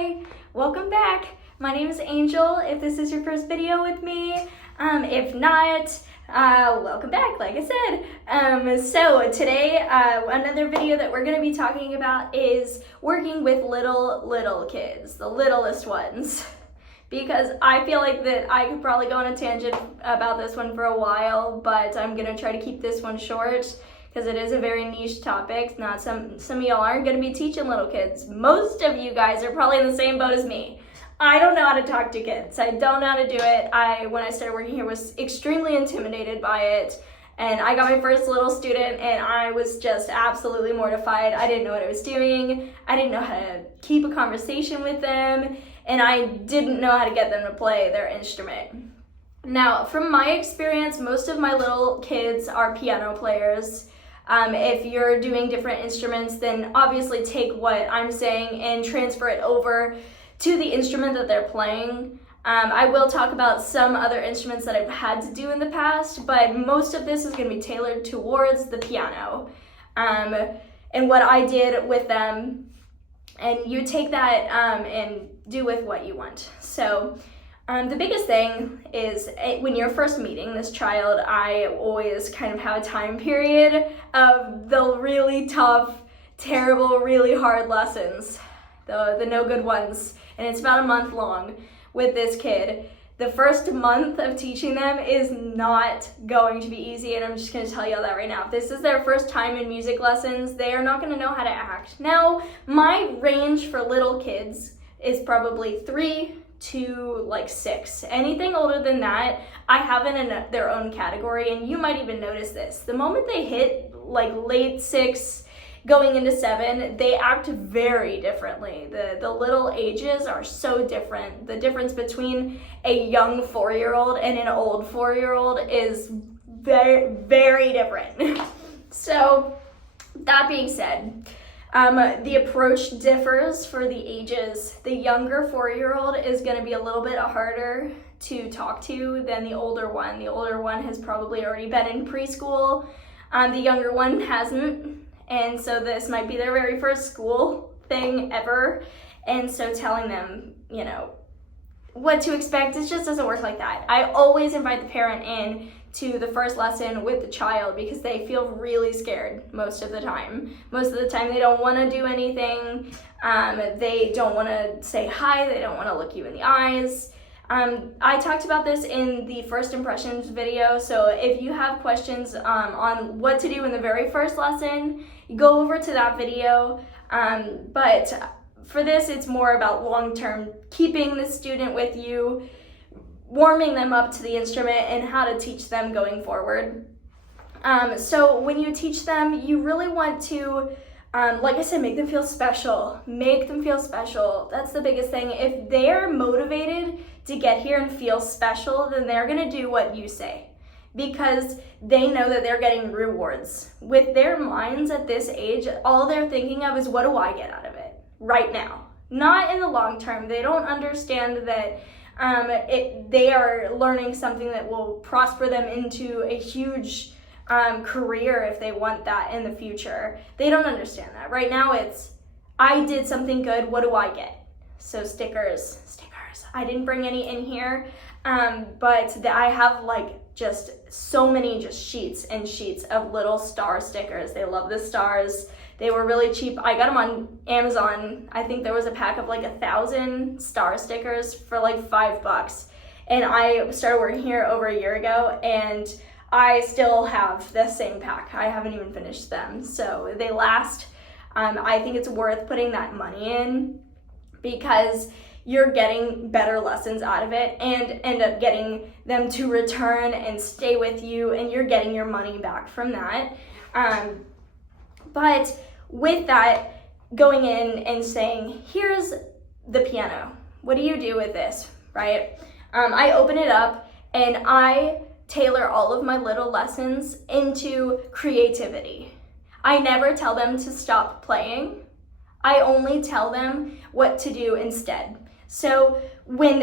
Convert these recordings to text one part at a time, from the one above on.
Hi, welcome back. My name is Angel, if this is your first video with me. If not, welcome back, like I said. So today, another video that we're gonna be talking about is working with little kids, the littlest ones. Because I feel like that I could probably go on a tangent about this one for a while, but I'm gonna try to keep this one short because it is a very niche topic. Not some of y'all aren't gonna be teaching little kids. Most of you guys are probably in the same boat as me. I don't know how to talk to kids. I don't know how to do it. When I started working here, was extremely intimidated by it. And I got my first little student and I was just absolutely mortified. I didn't know what I was doing. I didn't know how to keep a conversation with them. And I didn't know how to get them to play their instrument. Now, from my experience, most of my little kids are piano players. If you're doing different instruments, then obviously take what I'm saying and transfer it over to the instrument that they're playing. I will talk about some other instruments that I've had to do in the past, but most of this is going to be tailored towards the piano and what I did with them. And you take that and do with what you want. So the biggest thing is when you're first meeting this child, I always kind of have a time period of the really tough, terrible, really hard lessons, the no good ones. And it's about a month long with this kid. The first month of teaching them is not going to be easy, and I'm just going to tell you all that right now. If this is their first time in music lessons, they are not going to know how to act. Now, my range for little kids is probably 3 to like 6. Anything older than that, I have in their own category, and you might even notice this. The moment they hit like late 6, going into 7, they act very differently. The little ages are so different. The difference between a young 4-year-old and an old 4-year-old is very, very different. So that being said, the approach differs for the ages. The younger 4-year-old is going to be a little bit harder to talk to than the older one. The older one has probably already been in preschool. The younger one hasn't. And so this might be their very first school thing ever. And so telling them, what to expect, it just doesn't work like that. I always invite the parent in to the first lesson with the child because they feel really scared most of the time. Most of the time they don't want to do anything. They don't want to say hi. They don't want to look you in the eyes. I talked about this in the first impressions video, so if you have questions on what to do in the very first lesson, go over to that video. But for this, it's more about long-term keeping the student with you, warming them up to the instrument, and how to teach them going forward. So when you teach them, you really want to like I said, make them feel special. Make them feel special. That's the biggest thing. If they're motivated to get here and feel special, then they're going to do what you say because they know that they're getting rewards. With their minds at this age, all they're thinking of is, what do I get out of it right now? Not in the long term. They don't understand that they are learning something that will prosper them into a huge career if they want that in the future. They don't understand that. Right now it's, I did something good, what do I get? So stickers. I didn't bring any in here, but I have like just so many just sheets and sheets of little star stickers. They love the stars. They were really cheap. I got them on Amazon. I think there was a pack of like 1,000 star stickers for like $5. And I started working here over a year ago, and I still have the same pack. I haven't even finished them. So they last. I think it's worth putting that money in because you're getting better lessons out of it and end up getting them to return and stay with you, and you're getting your money back from that. But with that, going in and saying, here's the piano. What do you do with this, right? I open it up and I tailor all of my little lessons into creativity. I never tell them to stop playing. I only tell them what to do instead. So when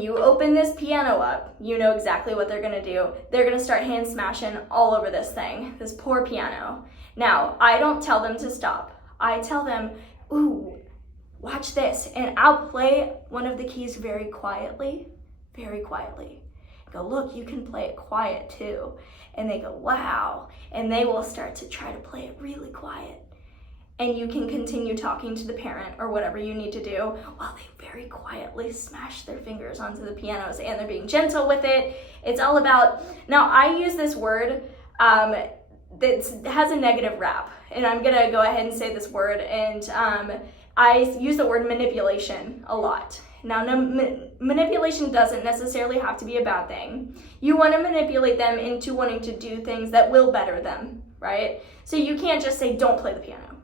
you open this piano up, you know exactly what they're gonna do. They're gonna start hand smashing all over this thing, this poor piano. Now, I don't tell them to stop. I tell them, ooh, watch this. And I'll play one of the keys very quietly. Go, look, you can play it quiet too. And they go, wow. And they will start to try to play it really quiet. And you can continue talking to the parent or whatever you need to do while they very quietly smash their fingers onto the pianos, and they're being gentle with it. It's all about, now I use this word that has a negative rap, and I'm gonna go ahead and say this word, and I use the word manipulation a lot. Now, manipulation doesn't necessarily have to be a bad thing. You want to manipulate them into wanting to do things that will better them, right? So you can't just say, don't play the piano,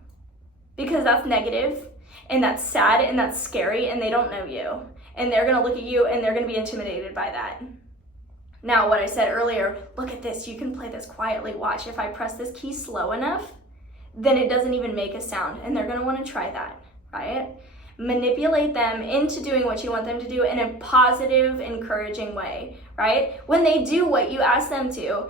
because that's negative, and that's sad, and that's scary, and they don't know you. And they're gonna look at you, and they're gonna be intimidated by that. Now, what I said earlier, look at this, you can play this quietly. Watch, if I press this key slow enough, then it doesn't even make a sound, and they're gonna wanna try that, right? Manipulate them into doing what you want them to do in a positive, encouraging way, right? When they do what you ask them to,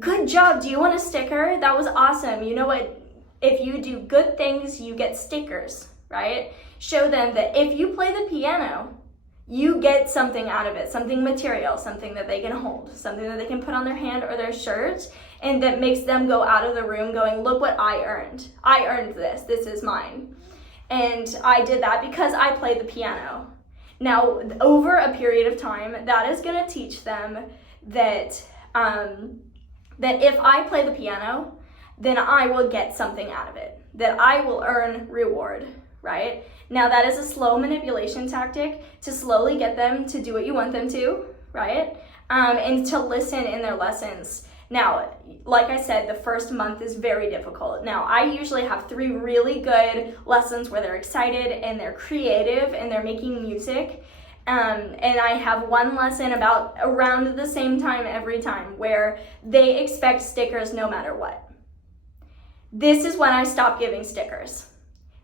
good job, do you want a sticker? That was awesome. You know what? If you do good things, you get stickers, right? Show them that if you play the piano, you get something out of it, something material, something that they can hold, something that they can put on their hand or their shirt, and that makes them go out of the room going, look what I earned. I earned this. This is mine. And I did that because I played the piano. Now, over a period of time, that is going to teach them that, that if I play the piano, then I will get something out of it, that I will earn reward, right? Now, that is a slow manipulation tactic to slowly get them to do what you want them to, right? And to listen in their lessons. Now, like I said, the first month is very difficult. Now, I usually have 3 really good lessons where they're excited and they're creative and they're making music. And I have 1 lesson about around the same time every time where they expect stickers no matter what. This is when I stop giving stickers.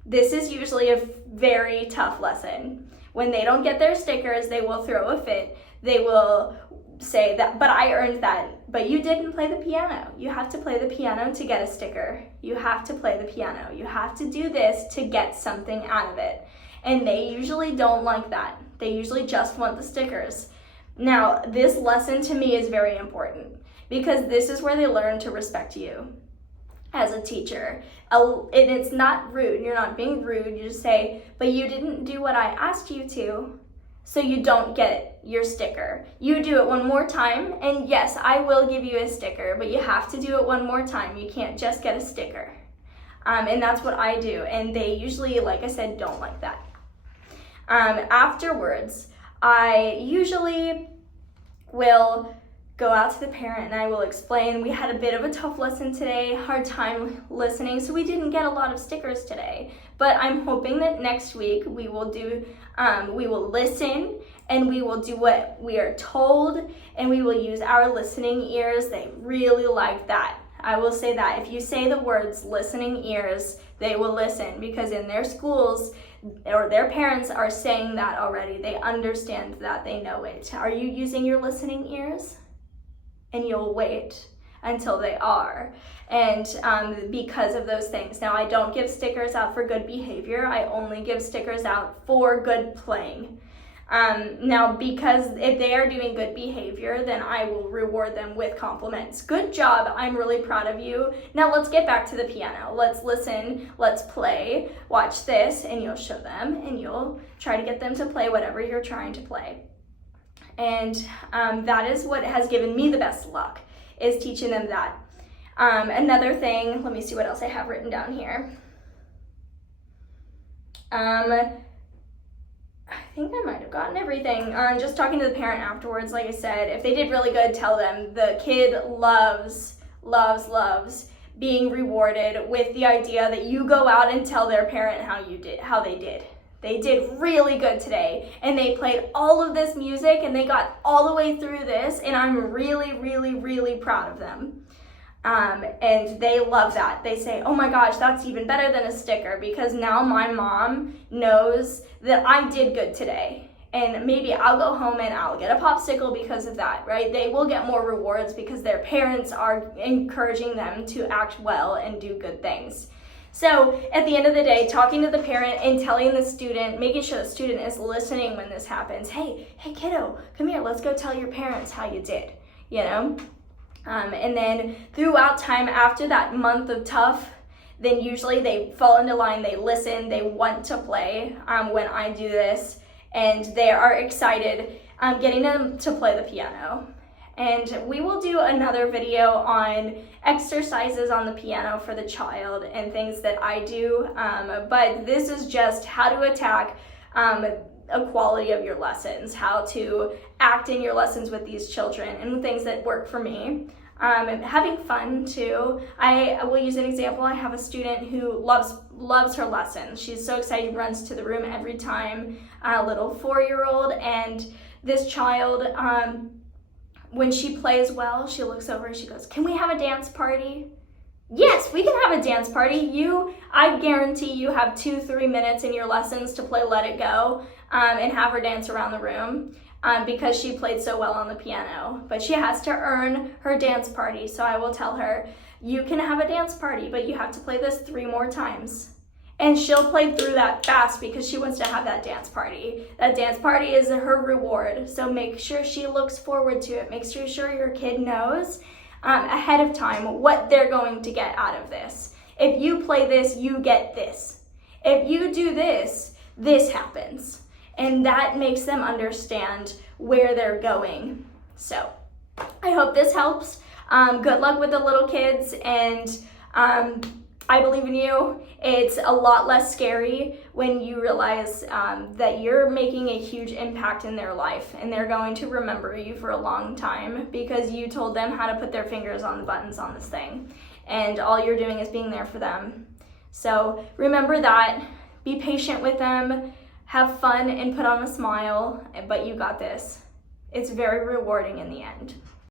This is usually a very tough lesson. When they don't get their stickers, they will throw a fit. They will say that, but I earned that. But you didn't play the piano. You have to play the piano to get a sticker. You have to play the piano. You have to do this to get something out of it. And they usually don't like that. They usually just want the stickers. Now, this lesson to me is very important because this is where they learn to respect you as a teacher. And it's not rude. You're not being rude. You just say, but you didn't do what I asked you to, so you don't get your sticker. You do it 1 more time, and yes, I will give you a sticker, but you have to do it 1 more time. You can't just get a sticker. And that's what I do, and they usually, like I said, don't like that. Afterwards, I usually will go out to the parent and I will explain, we had a bit of a tough lesson today, hard time listening, so we didn't get a lot of stickers today. But I'm hoping that next week we will listen and we will do what we are told and we will use our listening ears. They really like that. I will say that if you say the words listening ears, they will listen because in their schools or their parents are saying that already. They understand that, they know it. Are you using your listening ears? And you'll wait until they are. And because of those things. Now, I don't give stickers out for good behavior. I only give stickers out for good playing. Now, because if they are doing good behavior, then I will reward them with compliments. Good job, I'm really proud of you. Now let's get back to the piano. Let's listen, let's play, watch this, and you'll show them, and you'll try to get them to play whatever you're trying to play. And that is what has given me the best luck, is teaching them that. Another thing, let me see what else I have written down here. I think I might have gotten everything. Just talking to the parent afterwards, like I said, if they did really good, tell them the kid loves being rewarded with the idea that you go out and tell their parent how they did. They did really good today, and they played all of this music, and they got all the way through this, and I'm really, really, really proud of them. And they love that. They say, oh my gosh, that's even better than a sticker, because now my mom knows that I did good today. And maybe I'll go home and I'll get a popsicle because of that, right? They will get more rewards because their parents are encouraging them to act well and do good things. So at the end of the day, talking to the parent and telling the student, making sure the student is listening when this happens. Hey kiddo, come here, let's go tell your parents how you did, you know? And then throughout time after that month of tough, then usually they fall into line, they listen, they want to play when I do this, and they are excited getting them to play the piano. And we will do another video on exercises on the piano for the child and things that I do, but this is just how to attack a quality of your lessons, how to act in your lessons with these children, and things that work for me. And having fun too. I will use an example. I have a student who loves her lessons. She's so excited, runs to the room every time, a little 4-year-old, and this child, when she plays well, she looks over and she goes, "Can we have a dance party?" Yes, we can have a dance party. I guarantee you have 2-3 minutes in your lessons to play Let It Go and have her dance around the room because she played so well on the piano. But she has to earn her dance party. So I will tell her, you can have a dance party, but you have to play this 3 more times. And she'll play through that fast because she wants to have that dance party. That dance party is her reward. So make sure she looks forward to it. Make sure your kid knows ahead of time what they're going to get out of this. If you play this, you get this. If you do this, this happens. And that makes them understand where they're going. So I hope this helps. Good luck with the little kids, and I believe in you. It's a lot less scary when you realize that you're making a huge impact in their life, and they're going to remember you for a long time because you told them how to put their fingers on the buttons on this thing, and all you're doing is being there for them. So remember that. Be patient with them. Have fun and put on a smile, but you got this. It's very rewarding in the end.